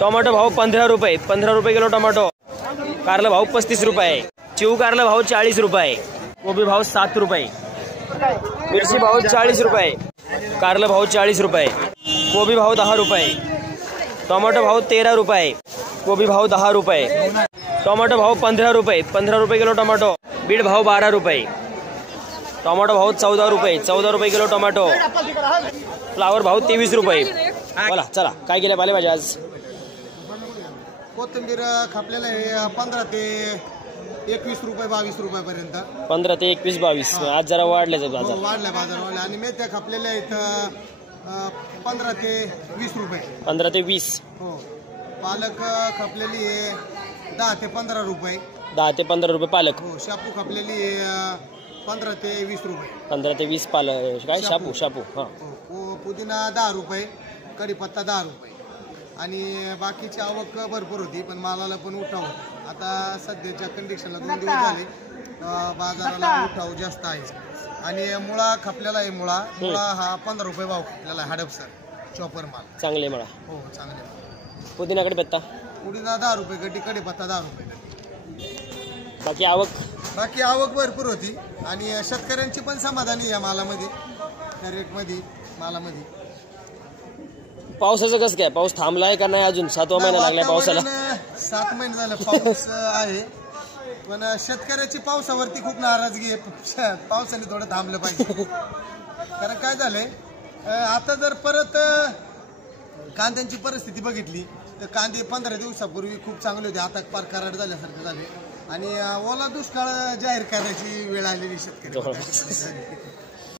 Tomato भाव 15 रुपये, 15 रुपये किलो टोमॅटो। कारला भाव 35 रुपये, चिव कारला भाव 40 रुपये, कोबी भाव 7 रुपये, मिरची भाव 40 रुपये, कारला भाव 40 रुपये, कोबी भाव 10 रुपये, टोमॅटो भाव 13 रुपये, कोबी भाव 10 रुपये, टोमॅटो भाव 15 रुपये, 15 रुपये किलो टोमॅटो। बीट भाव 12 रुपये, टोमॅटो भाव 14 रुपये, 14 रुपये किलो टोमॅटो। फ्लावर भाव 23 रुपये। बोला चला काय केलं पालेभाजी आज? कोथिंबीर खापलेलं आहे 15 ते 21 रुपये 22 रुपयापर्यंत। 15 ते 21 22 आज जरा वाढले बाजार, वाढलाय बाजार। आणि मेथ्या खापलेल्या आहेत 15 ते 20 रुपये, 15 ते 20। हो, पालक खापलेली आहे 10 ते 15 रुपये, 10 ते 15 रुपये पालक। हो, शापू खापलेली आहे 15 ते 20 रुपये, 15 ते 20 पालक। काय शापू? शापू हा। हो, पुदिना 10 रुपये, कढीपत्ता 10 रुपये। आणि बाकीची आवक भरपूर होती, पण मालाला पण उठाव होता। आता सध्याच्या कंडिशनला 2 दिवस झाले बाजाराला उठाव जास्त आहे। आणि मुळा खापलेला आहे, मुळा हा 15 रुपये भाव खापलेला आहे, हडपसर चॉपर माल चांगले मला। हो, चांगले। पुदिना कढीपत्ता पुदिना 10 रुपये गड्डी, कढीपत्ता 10 रुपये गड्डी। बाकी आवक भरपूर होती आणि शेतकऱ्यांची पण समाधानी या मालामध्ये, त्या रेटमध्ये मालामध्ये। पावसाचं कसं काय? पाऊस थांबलाय का नाही अजून? 7वा महिना लागलाय पावसाला। 7 महिने झाले पाऊस आहे, पण शेतकऱ्याची पावसावरती खूप नाराजगी आहे। पावसाने थोडं थांबलं पाहिजे, कारण काय झालंय आता जर परत कांद्यांची परिस्थिती बघितली तर कांदे 15 दिवसापूर्वी खूप चांगले होते, आता फार कराड झाल्यासारखे झाले। आणि ओला दुष्काळ जाहीर करायची वेळ आलेली शेतकरी।